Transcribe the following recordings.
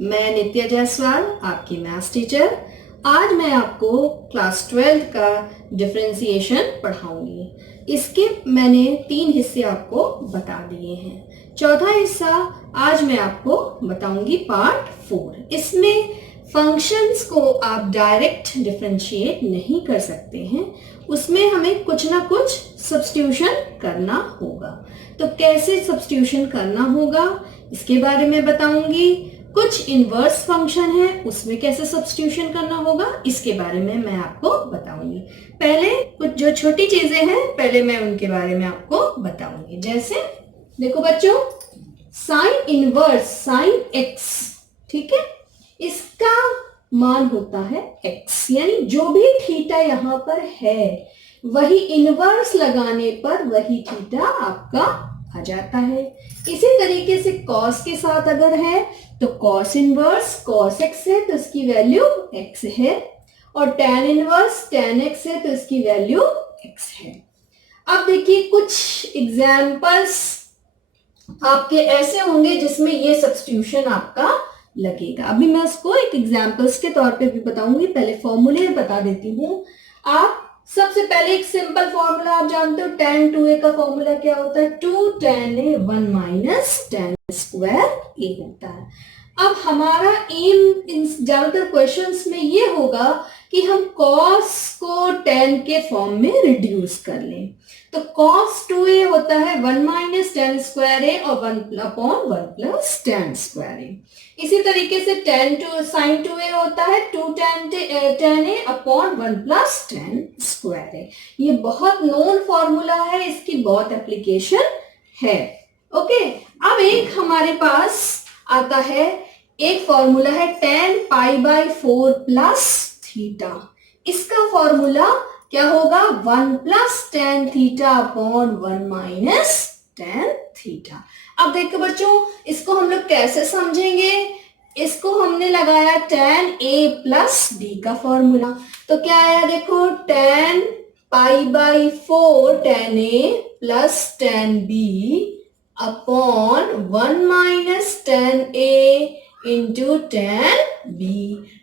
मैं नित्या जायसवाल, आपकी maths teacher. आज मैं आपको क्लास 12 का डिफरेंशिएशन पढ़ाऊंगी। इसके मैंने 3 हिस्से आपको बता दिए हैं। चौथा हिस्सा आज मैं आपको बताऊंगी पार्ट 4। इसमें फंक्शंस को आप डायरेक्ट डिफरेंशिएट नहीं कर सकते हैं, उसमें हमें कुछ ना कुछ सब्स्टिट्यूशन करना होगा। तो कैसे सब्स्टिट्यूशन करना होगा इसके बारे में बताऊंगी। कुछ इनवर्स फंक्शन है, उसमें कैसे सब्स्टिट्यूशन करना होगा इसके बारे में मैं आपको बताऊंगी। पहले कुछ जो छोटी चीजें हैं पहले मैं उनके बारे में आपको बताऊंगी। जैसे देखो बच्चों, साइन इनवर्स साइन एक्स, ठीक है, इसका मान होता है x, यानी जो भी थीटा यहाँ पर है वही इनवर्स लगाने पर वही थीटा आपका आ जाता है। इसी तरीके से cos के साथ अगर है तो cos इनवर्स cos x है तो इसकी वैल्यू x है, और tan इनवर्स tan x है तो इसकी वैल्यू x है। अब देखिए कुछ एग्जाम्पल्स आपके ऐसे होंगे जिसमें ये सब्स्टिट्यूशन आपका लगेगा। अभी मैं उसको एक एग्जाम्पल्स के तौर पे भी बताऊंगी, पहले फॉर्मूले बता देती हूँ। आप सबसे पहले एक सिंपल फॉर्मूला आप जानते हो, tan 2a का फॉर्मूला क्या होता है, 2 tan a 1 minus tan square a होता है। अब हमारा एम इन ज्यादातर क्वेश्चंस में ये होगा कि हम cos को tan के फॉर्म में रिड्यूस कर लें। तो cos 2a होता है 1 माइनस tan स्क्वायर a और 1 upon 1 plus tan square a। इसी तरीके से sin 2a होता है 2 tan a upon 1 plus tan square a। ये बहुत नोन फॉर्मूला है, इसकी बहुत एप्लीकेशन है। ओके, अब एक हमारे पास आता है, एक फॉर्मूला है tan pi by 4 plus theta. इसका फॉर्मूला क्या होगा, 1 plus tan theta upon 1 minus tan theta. अब देखो बच्चों, इसको हम लोग कैसे समझेंगे, इसको हमने लगाया tan a प्लस b का फॉर्मूला, तो क्या आया देखो, tan pi by 4 tan a plus tan b upon 1 minus tan a into tan b।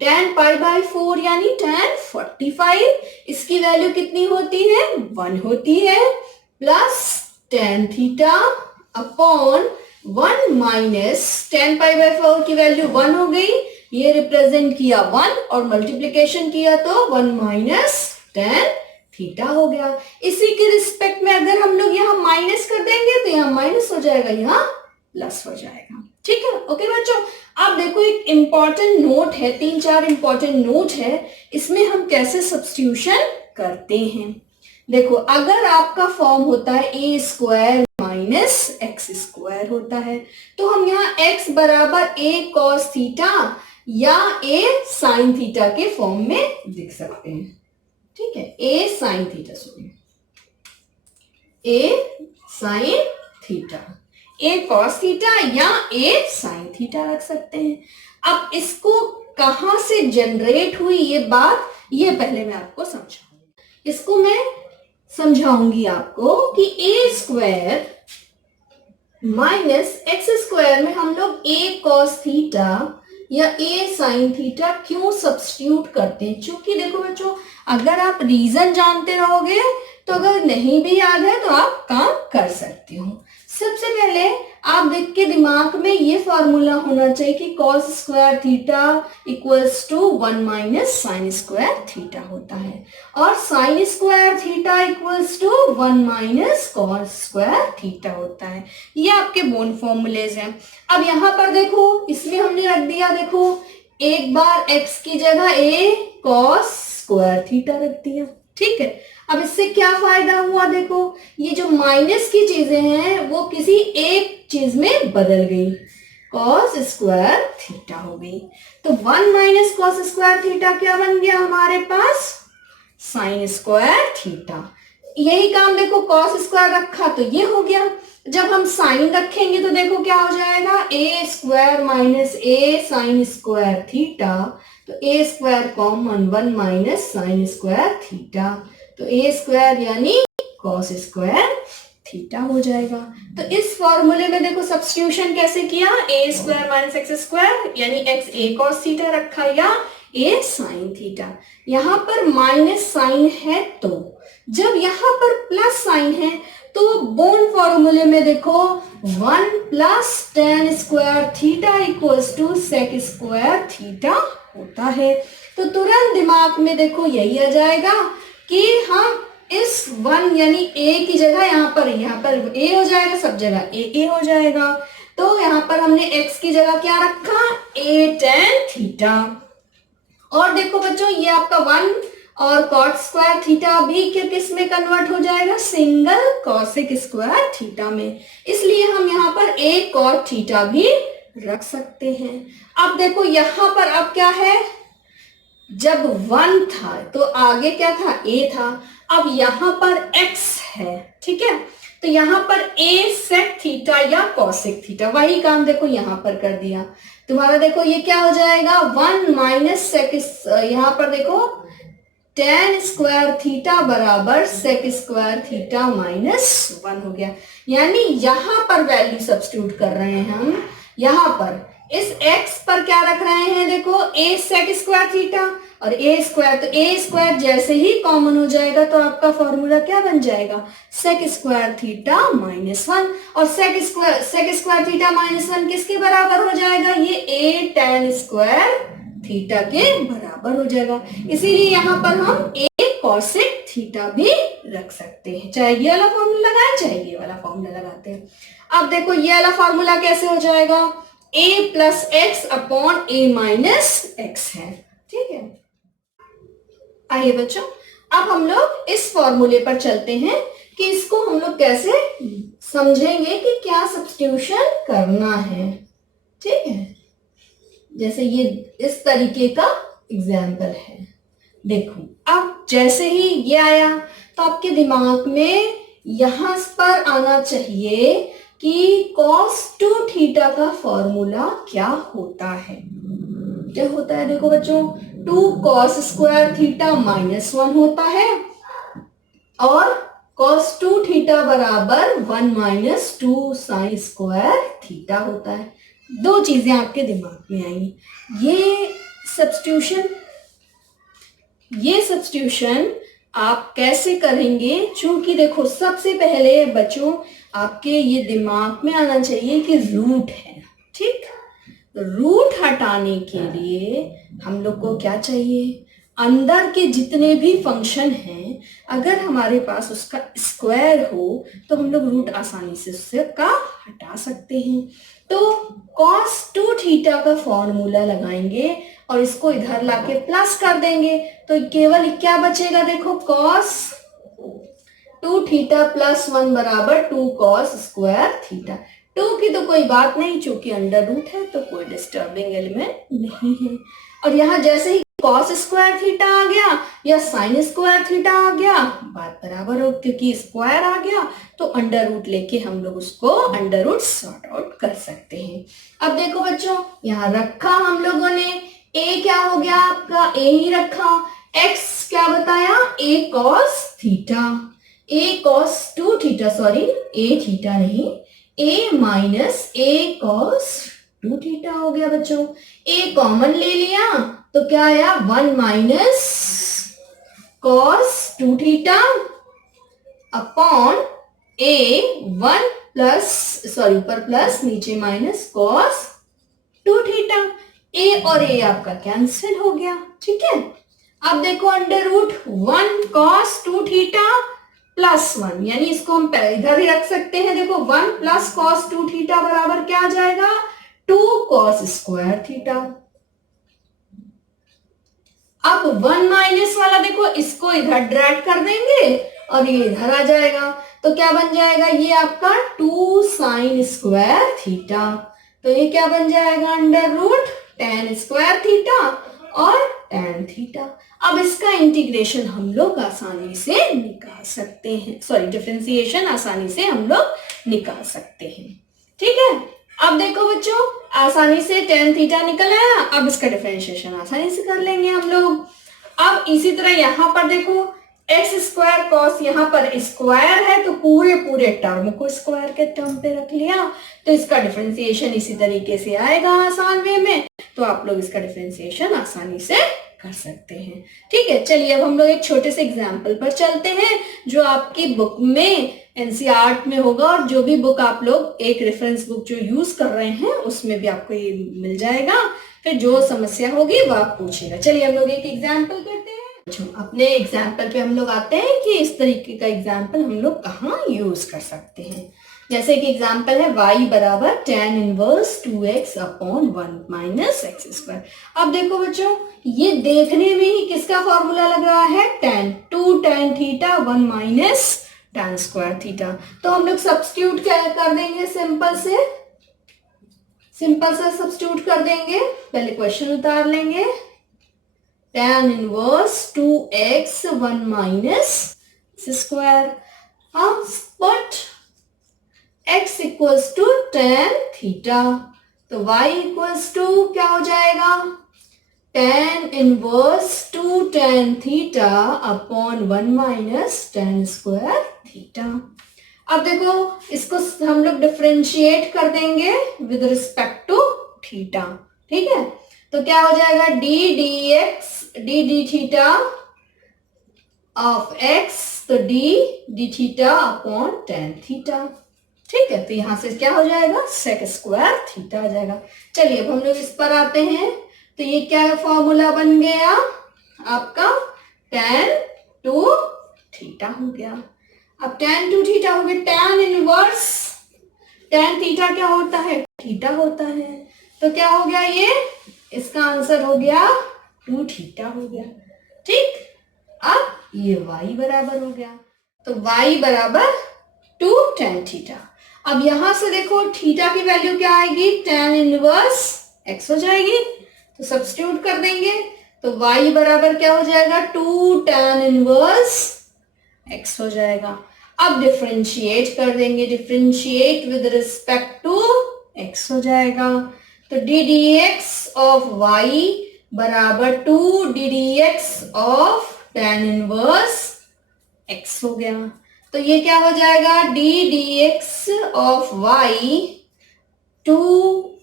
tan pi by 4 यानी tan 45, इसकी वैल्यू कितनी होती है, 1 होती है, plus tan theta upon 1 minus tan pi by 4 की वैल्यू 1 हो गई, ये रिप्रेजेंट किया 1 और मल्टीप्लीकेशन किया तो 1 माइनस tan थीटा हो गया। इसी के रिस्पेक्ट में अगर हम लोग यहाँ माइनस कर देंगे तो यहाँ माइनस हो जाएगा, यहाँ प्लस हो जाएगा। ठीक है, ओके बच्चों। अब देखो एक इंपॉर्टेंट नोट है, 3-4 इंपॉर्टेंट नोट है, इसमें हम कैसे सब्स्टिट्यूशन करते हैं। देखो, अगर आपका फॉर्म होता है ए स्क्वायर माइनस एक्स स्क्वायर होता है, तो हम यहाँ x बराबर a cos थीटा या a साइन थीटा के फॉर्म में लिख सकते हैं। ठीक है, a sine theta, sorry a sine theta, a cos theta या a साइन थीटा रख सकते हैं। अब इसको कहां से जनरेट हुई ये बात, ये पहले मैं आपको समझाऊंगी। इसको मैं समझाऊंगी आपको कि a square minus x square में हम लोग a cos थीटा या a साइन थीटा क्यों सब्स्टिट्यूट करते हैं। क्योंकि देखो बच्चों, अगर आप रीजन जानते रहोगे तो अगर नहीं भी याद है तो आप काम कर सकते हो। सबसे पहले आप देख के दिमाग में ये फॉर्मूला होना चाहिए कि cos square theta equals to 1 minus sine square theta होता है, और sine square theta equals to 1 minus cos square theta होता है। ये आपके बोन फॉर्मूलेज हैं। अब यहाँ पर देखो, इसमें हमने रख दिया, देखो एक बार x की जगह a cos स्क्वायर थीटा रख दिया। ठीक है, अब इससे क्या फायदा हुआ, देखो ये जो माइनस की चीजें हैं वो किसी एक चीज में बदल गई, cos स्क्वायर थीटा हो गई। तो 1 माइनस cos स्क्वायर थीटा क्या बन गया हमारे पास, साइन स्क्वायर थीटा। यही काम देखो, cos स्क्वायर रखा तो ये हो गया, जब हम साइन रखेंगे तो देखो क्या हो जाएगा, a square minus a sign square theta, तो a square common 1 minus sine square theta, तो a स्क्वायर यानी cos स्क्वायर थीटा हो जाएगा। तो इस फॉर्मूले में देखो सब्स्टिट्यूशन कैसे किया, ए स्क्वायर माइनस एक्स स्क्वायर यानी एक्स ए कॉस थीटा रखा या ए साइन थीटा। यहाँ पर माइनस साइन है, तो जब यहाँ पर प्लस साइन है तो बोन फॉर्मूले में देखो 1 plus ten square theta equals to sec square theta होता है। तो तुरंत दिमाग में देखो यही आ जाएगा कि हम इस 1 यानी a की जगह यहाँ पर a हो जाएगा, सब जगह a हो जाएगा। तो यहाँ पर हमने x की जगह क्या रखा, a tan थीटा। और देखो बच्चों ये आपका 1 और कॉट स्क्वायर थीटा भी किस में कन्वर्ट हो जाएगा, सिंगल कॉसेक स्क्वायर थीटा में। इसलिए हम यहाँ पर a कॉट थीटा भी रख सकते हैं। अब देखो यहाँ पर अब क्या है, जब 1 था तो आगे क्या था, a था। अब यहाँ पर x है, ठीक है, तो यहाँ पर a सेक थीटा या कॉसेक थीटा, वही काम देखो यहाँ पर कर दिया तुम्हारा। देखो ये क्या हो जाएगा, 1 माइनस सेक, यहाँ पर देखो tan स्क्वायर थीटा बराबर सेक स्क्वायर थीटा माइनस 1 हो गया। यानी यहाँ पर वैल्यू सब्स्टिट्यूट कर रहे हैं हम, यहाँ पर इस x पर क्या रख रहे हैं, देखो a सेक स्क्वायर थीटा और a स्क्वायर, तो a स्क्वायर जैसे ही कॉमन हो जाएगा तो आपका फॉर्मूला क्या बन जाएगा, सेक स्क्वायर थीटा माइनस 1। और सेक स्क्वायर थीटा माइनस 1 किसके बराबर हो जाएगा, ये a tan स्क्वायर थीटा के बराबर हो जाएगा। इसीलिए यहाँ पर हम a कॉसेक थीटा भी रख सकते हैं, चाहे ये वाला फॉर्मूला लगाए चाहे ये वाला फॉर्मूला लगाते हैं। अब देखो ये वाला फॉर्मूला कैसे हो जाएगा, a plus x upon a minus x है, ठीक है। आइए बच्चों अब हम लोग इस फॉर्मूले पर चलते हैं कि इसको हम लोग कैसे समझेंगे कि क्या सब्स्टिट्यूशन करना है, ठीक है। जैसे ये इस तरीके का एग्जाम्पल है, देखो अब जैसे ही ये आया तो आपके दिमाग में यहां पर आना चाहिए कि cos 2 थीटा का फॉर्मूला क्या होता है। क्या होता है, देखो बच्चों 2 cos स्क्वायर थीटा माइनस 1 होता है और cos 2 थीटा बराबर 1 माइनस 2 साइन स्क्वायर थीटा होता है। दो चीजें आपके दिमाग में आएंगी। ये सब्स्टिट्यूशन आप कैसे करेंगे, चूंकि देखो सबसे पहले बच्चों आपके ये दिमाग में आना चाहिए कि रूट है, ठीक। रूट हटाने के लिए हम लोग को क्या चाहिए, अंदर के जितने भी फंक्शन हैं अगर हमारे पास उसका स्क्वायर हो तो हम लोग रूट आसानी से उससे का हटा सकते हैं। तो cos 2 थीटा का फॉर्मूला लगाएंगे और इसको इधर लाके प्लस कर देंगे तो केवल क्या बचेगा, देखो cos 2 थीटा प्लस 1 बराबर 2 cos स्क्वायर थीटा। 2 की तो कोई बात नहीं, चूंकि अंडर रूट है तो कोई डिस्टर्बिंग एलिमेंट नहीं है। और यहाँ जैसे ही cos स्क्वायर थीटा आ गया या साइन स्क्वायर थीटा आ गया, बात बराबर हो, क्योंकि स्क्वायर आ गया तो अंडर रूट लेके हम लोग उसको अंडर रूट सॉर्ट आउट कर सकते हैं। अब देखो बच्चों यहाँ रखा हम लोगों ने, a क्या हो गया आपका, a ही रखा, x क्या बताया, a cos theta, a cos 2 theta, sorry a theta नहीं, a minus a cos 2 theta हो गया बच्चों। a कॉमन ले लिया तो क्या आया, 1 minus cos 2 theta upon a 1 plus, sorry ऊपर प्लस नीचे माइनस cos 2 थीटा। a और a आपका कैंसिल हो गया, ठीक है। अब देखो under root 1 cos 2 theta plus 1, यानी इसको हम इधर ही रख सकते हैं। देखो 1 प्लस cos 2 थीटा बराबर क्या आ जाएगा, 2 cos स्क्वायर थीटा। अब 1 माइनस वाला देखो इसको इधर ड्रैग कर देंगे और ये इधर आ जाएगा तो क्या बन जाएगा, ये आपका 2 साइन स्क्वायर थीटा। तो ये क्या बन जाएगा, under root tan square theta और tan थीटा। अब इसका इंटीग्रेशन हम लोग आसानी से निकाल सकते हैं, सॉरी डिफरेंशिएशन आसानी से हम लोग निकाल सकते हैं, ठीक है। अब देखो बच्चों आसानी से tan थीटा निकल आया, अब इसका डिफरेंशिएशन आसानी से कर लेंगे हम लोग। अब इसी तरह यहाँ पर देखो एक्स स्क्वायर कॉस, यहाँ पर स्क्वायर है तो पूरे पूरे टर्म को स्क्वायर के टर्म पे रख लिया, तो इसका डिफरेंशिएशन इसी तरीके से आएगा आसान वे में, तो आप लोग इसका डिफरेंशिएशन आसानी से कर सकते हैं। ठीक है, चलिए अब हम लोग एक छोटे से एग्जाम्पल पर चलते हैं जो आपकी बुक में एनसीईआरटी में होगा, और जो भी बुक आप लोग एक रेफरेंस बुक जो यूज कर रहे हैं उसमें भी आपको ये मिल जाएगा, फिर जो समस्या होगी वो आप पूछिएगा। चलिए हम लोग एक एग्जाम्पल करते हैं। अपने एग्जाम्पल पे हम लोग आते हैं कि इस तरीके का एग्जाम्पल हम लोग कहाँ यूज कर सकते हैं। जैसे कि एग्जाम्पल है y बराबर tan inverse 2x upon 1 minus x square. अब देखो बच्चों, ये देखने में ही किसका फॉर्मूला लग रहा है, tan 2 tan theta 1 minus tan square theta. तो हम लोग सब्स्टिट्यूट क्या कर देंगे, सिंपल से सब्स्टिट्यूट कर देंगे। पहले क्वेश्चन उतार लेंगे, tan inverse 2x 1 minus square, हम put x equals to tan theta, तो y इक्वल्स टू क्या हो जाएगा, tan inverse 2 tan theta upon 1 minus tan square theta. अब देखो इसको हम लोग डिफरेंशिएट कर देंगे विद रिस्पेक्ट टू थीटा। ठीक है, तो क्या हो जाएगा, D D theta of x, तो D theta upon tan theta. ठीक है, तो यहां से क्या हो जाएगा, सेक स्क्वायर थीटा आ जाएगा। चलिए अब हम लोग इस पर आते हैं, तो ये क्या फॉर्मूला बन गया आपका, tan 2 थीटा हो गया। अब tan 2 थीटा हो गया, tan इनवर्स tan थीटा क्या होता है, थीटा होता है, तो क्या हो गया, ये इसका आंसर हो गया 2 थीटा हो गया। ठीक, अब ये y बराबर हो गया, तो y बराबर 2 tan थीटा। अब यहां से देखो थीटा की वैल्यू क्या आएगी, tan इनवर्स x हो जाएगी, तो सब्स्टिट्यूट कर देंगे, तो y बराबर क्या हो जाएगा, 2 tan इनवर्स x हो जाएगा। अब डिफरेंशिएट कर देंगे, differentiate with respect to x हो जाएगा, तो D D X of y बराबर 2 D D X of tan inverse x हो गया। तो ये क्या हो जाएगा, D D X of y 2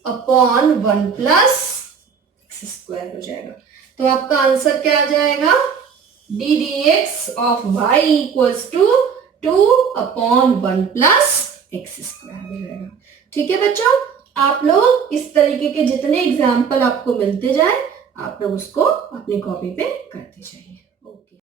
upon 1 plus X square हो जाएगा। तो आपका आंसर क्या आ जाएगा, D D X of y equals to 2 upon 1 plus X square हो जाएगा। ठीक है बच्चों, आप लोग इस तरीके के जितने एग्जाम्पल आपको मिलते जाए आप लोग उसको अपनी कॉपी पे करते जाइए।